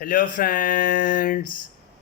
Hello friends.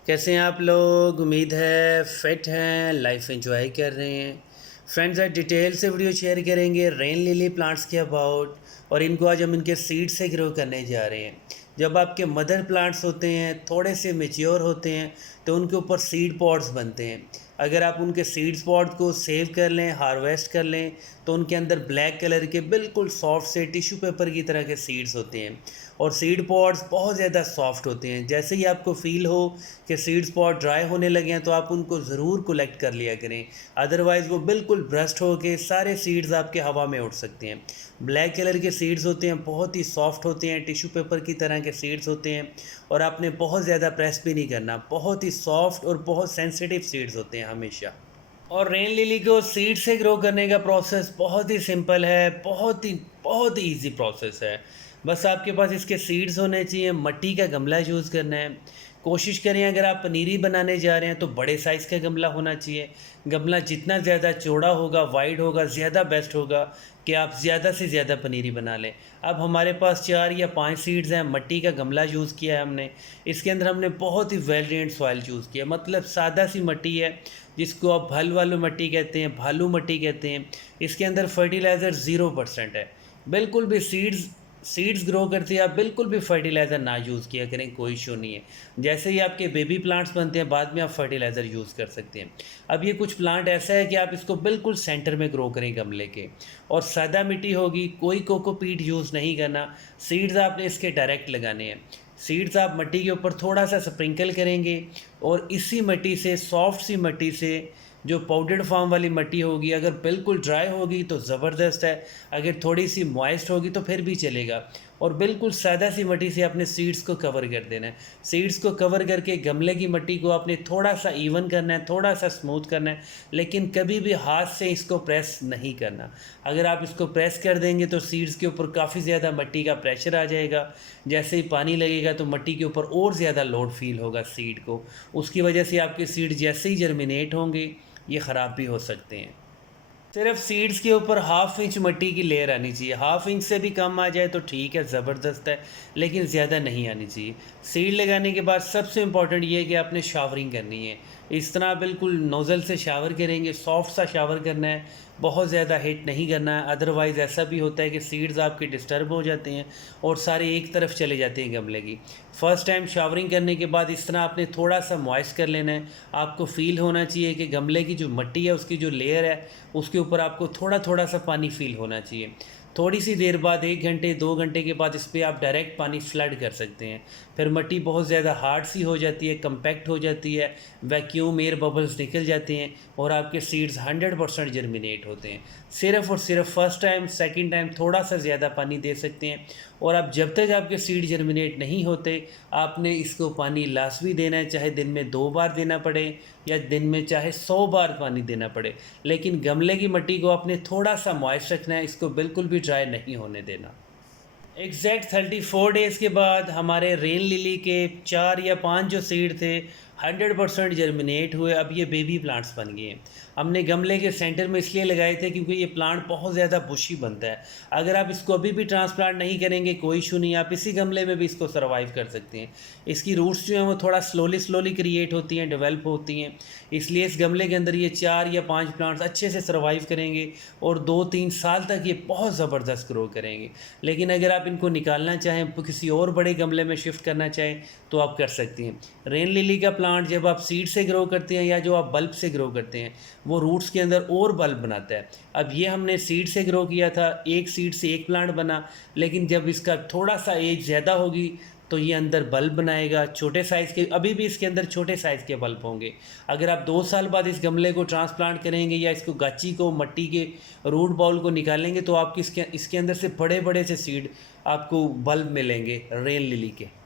कैसे हैं आप लोग? उम्मीद है फिट हैं, लाइफ एंजॉय कर रहे हैं। फ्रेंड्स, आज डिटेल से वीडियो शेयर करेंगे रेन लिली प्लांट्स के अबाउट, और इनको आज हम इनके सीड से ग्रो करने जा रहे हैं। जब आपके मदर प्लांट्स होते हैं, थोड़े से मेच्योर होते हैं, तो उनके ऊपर सीड पॉड्स बनते हैं। अगर आप उनके सीड्स पॉड को सेव कर लें, हार्वेस्ट कर लें, तो उनके अंदर ब्लैक कलर के बिल्कुल सॉफ्ट से टिश्यू पेपर की तरह के सीड्स होते हैं। और सीड पॉड्स बहुत ज़्यादा सॉफ्ट होते हैं। जैसे ही आपको फील हो कि सीड्स पॉड ड्राई होने लगे हैं, तो आप उनको ज़रूर कलेक्ट कर लिया करें, अदरवाइज़ वो बिल्कुल ब्रस्ट होके सारे सीड्स आपके हवा में उड़ सकते हैं। ब्लैक कलर के सीड्स होते हैं, बहुत ही सॉफ्ट होते हैं, टिश्यू पेपर की तरह के सीड्स होते हैं, और आपने बहुत ज़्यादा प्रेस भी नहीं करना। बहुत ही सॉफ्ट और बहुत सेंसिटिव सीड्स होते हैं हमेशा। और रेन लिली को सीड से ग्रो करने का प्रोसेस बहुत ही सिंपल है, बहुत ही ईजी प्रोसेस है। बस आपके पास इसके सीड्स होने चाहिए, मिट्टी का गमला यूज़ करना है। कोशिश करें, अगर आप पनीरी बनाने जा रहे हैं तो बड़े साइज़ का गमला होना चाहिए। गमला जितना ज़्यादा चौड़ा होगा, वाइड होगा, ज़्यादा बेस्ट होगा कि आप ज़्यादा से ज़्यादा पनीरी बना लें। अब हमारे पास 4 या 5 सीड्स हैं, मिट्टी का गमला यूज़ किया है हमने। इसके अंदर हमने बहुत ही वेल ड्रेन्ड सॉइल यूज़ किया, मतलब सादा सी मिट्टी है, जिसको आप भल वालू मिट्टी कहते हैं, भालू मिट्टी कहते हैं। इसके अंदर फर्टिलाइज़र 0% है। बिल्कुल भी सीड्स ग्रो करती है, आप बिल्कुल भी फर्टिलाइज़र ना यूज़ किया करें, कोई इशू नहीं है। जैसे ही आपके बेबी प्लांट्स बनते हैं, बाद में आप फर्टिलाइज़र यूज़ कर सकते हैं। अब ये कुछ प्लांट ऐसा है कि आप इसको बिल्कुल सेंटर में ग्रो करें गमले के, और सादा मिट्टी होगी, कोई कोकोपीट यूज़ नहीं करना। सीड्स आपने इसके डायरेक्ट लगाने हैं। सीड्स आप मिट्टी के ऊपर थोड़ा सा स्प्रिंकल करेंगे, और इसी मिट्टी से, सॉफ्ट सी मिट्टी से, जो पाउडर्ड फॉर्म वाली मिट्टी होगी, अगर बिल्कुल ड्राई होगी तो ज़बरदस्त है, अगर थोड़ी सी मॉइस्ट होगी तो फिर भी चलेगा। और बिल्कुल सादा सी मिट्टी से अपने सीड्स को कवर कर देना है। सीड्स को कवर करके गमले की मिट्टी को आपने थोड़ा सा इवन करना है, थोड़ा सा स्मूथ करना है, लेकिन कभी भी हाथ से इसको प्रेस नहीं करना। अगर आप इसको प्रेस कर देंगे तो सीड्स के ऊपर काफ़ी ज़्यादा मिट्टी का प्रेशर आ जाएगा। जैसे ही पानी लगेगा तो मिट्टी के ऊपर और ज़्यादा लोड फील होगा सीड को। उसकी वजह से आपके सीड जैसे ही जर्मिनेट होंगे, ये ख़राब भी हो सकते हैं। सिर्फ सीड्स के ऊपर हाफ इंच मिट्टी की लेयर आनी चाहिए। हाफ इंच से भी कम आ जाए तो ठीक है, ज़बरदस्त है, लेकिन ज़्यादा नहीं आनी चाहिए। सीड लगाने के बाद सबसे इम्पॉर्टेंट ये है कि आपने शावरिंग करनी है। इस तरह बिल्कुल नोज़ल से शावर करेंगे, सॉफ्ट सा शावर करना है, बहुत ज़्यादा हिट नहीं करना है। अदरवाइज़ ऐसा भी होता है कि सीड्स आपके डिस्टर्ब हो जाते हैं और सारे एक तरफ चले जाते हैं गमले की। फ़र्स्ट टाइम शावरिंग करने के बाद इस तरह आपने थोड़ा सा मॉइस्ट कर लेना है। आपको फ़ील होना चाहिए कि गमले की जो मिट्टी है, उसकी जो लेयर है, उसके ऊपर आपको थोड़ा थोड़ा सा पानी फ़ील होना चाहिए। थोड़ी सी देर बाद, 1 घंटे 2 घंटे के बाद, इस पर आप डायरेक्ट पानी फ्लड कर सकते हैं। फिर मिट्टी बहुत ज़्यादा हार्ड सी हो जाती है, कम्पैक्ट हो जाती है, वैक्यूम एयर बबल्स निकल जाते हैं, और आपके सीड्स 100% जर्मिनेट होते हैं। सिर्फ़ और सिर्फ फर्स्ट टाइम, सेकंड टाइम थोड़ा सा ज़्यादा पानी दे सकते हैं। और आप जब तक आपके सीड जर्मिनेट नहीं होते, आपने इसको पानी लाजमी देना है, चाहे दिन में 2 बार देना पड़े या दिन में चाहे 100 बार पानी देना पड़े। लेकिन गमले की मिट्टी को आपने थोड़ा सा मॉइस्ट रखना है, इसको बिल्कुल भी ड्राई नहीं होने देना। एग्जैक्ट 34 डेज़ के बाद हमारे रेन लिली के 4 या 5 जो सीड थे, 100% जर्मिनेट हुए। अब ये बेबी प्लांट्स बन गए हैं। हमने गमले के सेंटर में इसलिए लगाए थे क्योंकि ये प्लांट बहुत ज़्यादा बुशी बनता है। अगर आप इसको अभी भी ट्रांसप्लांट नहीं करेंगे, कोई इशू नहीं, आप इसी गमले में भी इसको सर्वाइव कर सकते हैं। इसकी रूट्स जो हैं वो थोड़ा स्लोली क्रिएट होती हैं, डेवलप होती हैं, इसलिए इस गमले के अंदर ये 4 या 5 प्लांट्स अच्छे से सर्वाइव करेंगे और 2-3 साल तक ये बहुत ज़बरदस्त ग्रो करेंगे। लेकिन अगर आप इनको निकालना चाहें, किसी और बड़े गमले में शिफ्ट करना चाहें, तो आप कर सकती हैं। रेन लिली का प्लांट जब आप सीड से ग्रो करते हैं या जो आप बल्ब से ग्रो करते हैं, वो रूट्स के अंदर और बल्ब बनाता है। अब ये हमने सीड से ग्रो किया था, एक सीड से एक प्लांट बना, लेकिन जब इसका थोड़ा सा एज ज़्यादा होगी तो ये अंदर बल्ब बनाएगा, छोटे साइज़ के। अभी भी इसके अंदर छोटे साइज़ के बल्ब होंगे। अगर आप 2 साल बाद इस गमले को ट्रांसप्लांट करेंगे या इसको गाची को, मिट्टी के रूट बॉल को निकालेंगे, तो आपकी इसके अंदर से बड़े बड़े से सीड आपको बल्ब मिलेंगे रेन लिली के।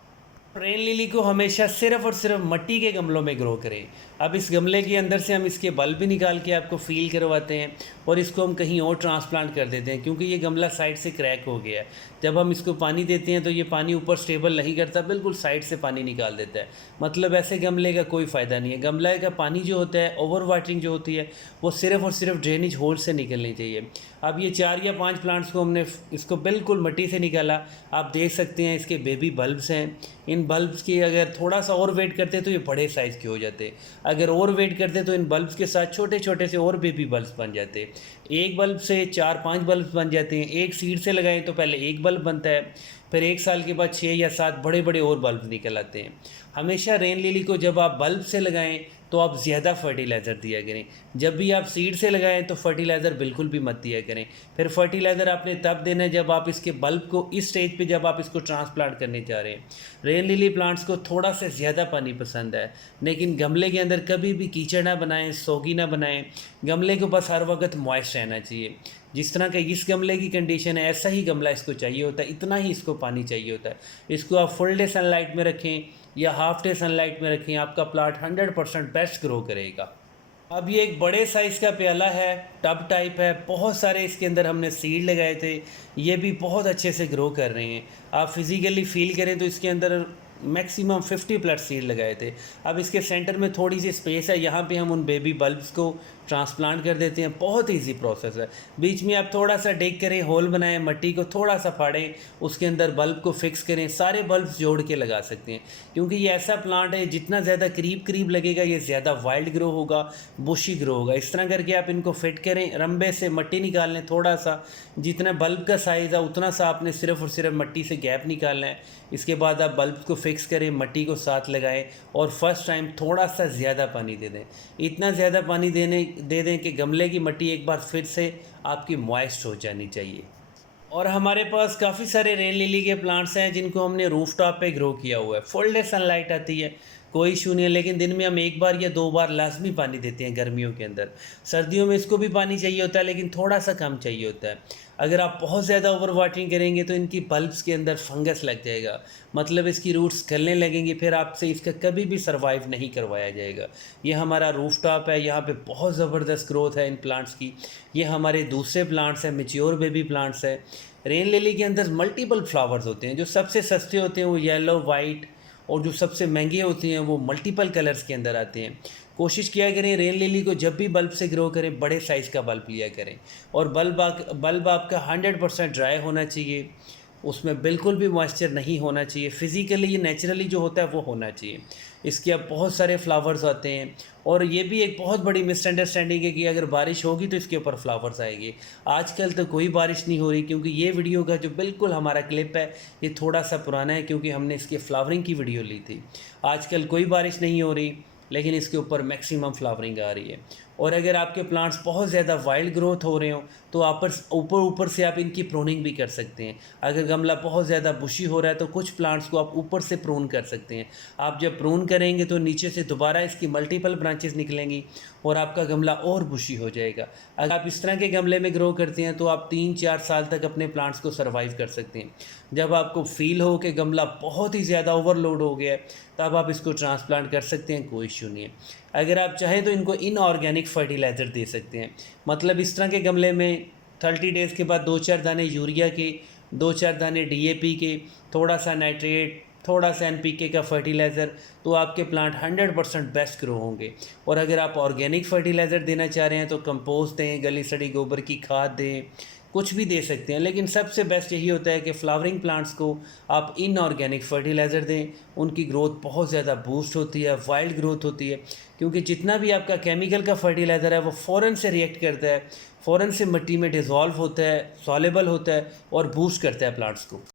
रेन लिली को हमेशा सिर्फ़ और सिर्फ मिट्टी के गमलों में ग्रो करें। अब इस गमले के अंदर से हम इसके बल्ब भी निकाल के आपको फ़ील करवाते हैं, और इसको हम कहीं और ट्रांसप्लांट कर देते हैं, क्योंकि ये गमला साइड से क्रैक हो गया है। जब हम इसको पानी देते हैं तो ये पानी ऊपर स्टेबल नहीं करता, बिल्कुल साइड से पानी निकाल देता है। मतलब ऐसे गमले का कोई फ़ायदा नहीं है। गमले का पानी जो होता है, ओवर वाटरिंग जो होती है, वो सिर्फ़ और सिर्फ ड्रेनेज होल से निकलनी चाहिए। अब ये 4 या 5 प्लांट्स को हमने इसको बिल्कुल मिट्टी से निकाला। आप देख सकते हैं इसके बेबी बल्ब्स हैं। इन इन बल्ब्स की अगर थोड़ा सा और वेट करते तो ये बड़े साइज़ के हो जाते, अगर और वेट करते तो इन बल्ब्स के साथ छोटे छोटे से और बेबी बल्ब्स बन जाते। एक बल्ब से 4-5 बल्ब बन जाते हैं। एक सीड से लगाएं तो पहले एक बल्ब बनता है, फिर 1 साल के बाद 6 या 7 बड़े बड़े और बल्ब निकल आते हैं। हमेशा रेन लिली को जब आप बल्ब से लगाएं तो आप ज़्यादा फर्टिलाइज़र दिया करें। जब भी आप सीड से लगाएं तो फर्टिलाइज़र बिल्कुल भी मत दिया करें। फिर फर्टिलाइज़र आपने तब देना है जब आप इसके बल्ब को इस स्टेज पे जब आप इसको ट्रांसप्लांट करने जा रहे हैं। रेन लिली प्लांट्स को थोड़ा सा ज़्यादा पानी पसंद है, लेकिन गमले के अंदर कभी भी कीचड़ ना बनाएं, सोगी ना बनाएं। गमले को बस हर वक्त मॉइस्ट रहना चाहिए। जिस तरह का इस गमले की कंडीशन है ऐसा ही गमला इसको चाहिए होता है, इतना ही इसको पानी चाहिए होता है। इसको आप फुल डे सनलाइट में रखें या हाफ डे सनलाइट में रखें, आपका प्लांट 100% बेस्ट ग्रो करेगा। अब ये एक बड़े साइज़ का प्याला है, टब टाइप है, बहुत सारे इसके अंदर हमने सीड लगाए थे, ये भी बहुत अच्छे से ग्रो कर रहे हैं। आप फिज़िकली फ़ील करें तो इसके अंदर मैक्सिमम 50+ सीड लगाए थे। अब इसके सेंटर में थोड़ी सी स्पेस है, यहाँ पे हम उन बेबी बल्ब्स को ट्रांसप्लांट कर देते हैं। बहुत इजी प्रोसेस है। बीच में आप थोड़ा सा डिग करें, होल बनाएं, मिट्टी को थोड़ा सा फाड़ें, उसके अंदर बल्ब को फिक्स करें। सारे बल्ब्स जोड़ के लगा सकते हैं, क्योंकि ये ऐसा प्लांट है जितना ज़्यादा करीब करीब लगेगा ये ज़्यादा वाइल्ड ग्रो होगा, बुशी ग्रो होगा। इस तरह करके आप इनको फिट करें, रंबे से मिट्टी निकाल लें थोड़ा सा, जितना बल्ब का साइज़ है उतना सा आपने सिर्फ और सिर्फ मिट्टी से गैप निकालना है। इसके बाद आप बल्ब को फिक्स करें, मिट्टी को साथ लगाएं और फर्स्ट टाइम थोड़ा सा ज़्यादा पानी दे दें। इतना ज़्यादा पानी दे दें कि गमले की मिट्टी एक बार फिर से आपकी मॉइस्ट हो जानी चाहिए। और हमारे पास काफ़ी सारे रेन लिली के प्लांट्स हैं जिनको हमने रूफ टॉप पर ग्रो किया हुआ है। फुल डे सनलाइट आती है, कोई इशू नहीं है, लेकिन दिन में हम 1 बार या 2 बार लाजमी पानी देते हैं गर्मियों के अंदर। सर्दियों में इसको भी पानी चाहिए होता है, लेकिन थोड़ा सा कम चाहिए होता है। अगर आप बहुत ज़्यादा ओवर वाटरिंग करेंगे तो इनकी बल्ब्स के अंदर फंगस लग जाएगा, मतलब इसकी रूट्स गलने लगेंगी, फिर आपसे इसका कभी भी सर्वाइव नहीं करवाया जाएगा। ये हमारा रूफ टॉप है, यहाँ पे बहुत ज़बरदस्त ग्रोथ है इन प्लांट्स की। ये हमारे दूसरे प्लांट्स हैं, मैच्योर बेबी प्लांट्स है। रेन लिली के अंदर मल्टीपल फ्लावर्स होते हैं। जो सबसे सस्ते होते हैं वो येलो, वाइट, और जो सबसे महंगे होते हैं वो मल्टीपल कलर्स के अंदर आते हैं। कोशिश किया करें रेन लिली को जब भी बल्ब से ग्रो करें बड़े साइज़ का बल्ब लिया करें, और बल्ब आपका 100% ड्राई होना चाहिए, उसमें बिल्कुल भी मॉइस्चर नहीं होना चाहिए। फिज़िकली नेचुरली जो होता है वो होना चाहिए। इसके अब बहुत सारे फ्लावर्स आते हैं, और ये भी एक बहुत बड़ी मिसअंडरस्टैंडिंग है कि अगर बारिश होगी तो इसके ऊपर फ्लावर्स आएंगे। आजकल तो कोई बारिश नहीं हो रही, क्योंकि ये वीडियो का जो बिल्कुल हमारा क्लिप है ये थोड़ा सा पुराना है, क्योंकि हमने इसके फ्लावरिंग की वीडियो ली थी। आजकल कोई बारिश नहीं हो रही, लेकिन इसके ऊपर मैक्सिमम फ्लावरिंग आ रही है। और अगर आपके प्लांट्स बहुत ज़्यादा वाइल्ड ग्रोथ हो रहे हो तो आप ऊपर से आप इनकी प्रूनिंग भी कर सकते हैं। अगर गमला बहुत ज़्यादा बुशी हो रहा है तो कुछ प्लांट्स को आप ऊपर से प्रून कर सकते हैं। आप जब प्रून करेंगे तो नीचे से दोबारा इसकी मल्टीपल ब्रांचेस निकलेंगी और आपका गमला और बुशी हो जाएगा। अगर आप इस तरह के गमले में ग्रो करते हैं तो आप 3-4 साल तक अपने प्लांट्स को सर्वाइव कर सकते हैं। जब आपको फील हो कि गमला बहुत ही ज़्यादा ओवरलोड हो गया है तब आप इसको ट्रांसप्लांट कर सकते हैं, कोई इशू नहीं है। अगर आप चाहें तो इनको इनऑर्गेनिक फर्टिलाइज़र दे सकते हैं, मतलब इस तरह के गमले में 30 डेज़ के बाद 2-4 दाने यूरिया के, 2-4 दाने DAP के, थोड़ा सा नाइट्रेट, थोड़ा सा NPK का फर्टिलाइज़र, तो आपके प्लांट 100% बेस्ट ग्रो होंगे। और अगर आप ऑर्गेनिक फर्टिलाइज़र देना चाह रहे हैं तो कंपोस्ट दें, गली सड़ी गोबर की खाद दें, कुछ भी दे सकते हैं, लेकिन सबसे बेस्ट यही होता है कि फ्लावरिंग प्लांट्स को आप इनऑर्गेनिक फर्टिलाइज़र दें। उनकी ग्रोथ बहुत ज़्यादा बूस्ट होती है, वाइल्ड ग्रोथ होती है, क्योंकि जितना भी आपका केमिकल का फर्टिलाइज़र है वो फ़ौरन से रिएक्ट करता है, फ़ौरन से मिट्टी में डिज़ोल्व होता है, सॉल्युबल होता है और बूस्ट करता है प्लांट्स को।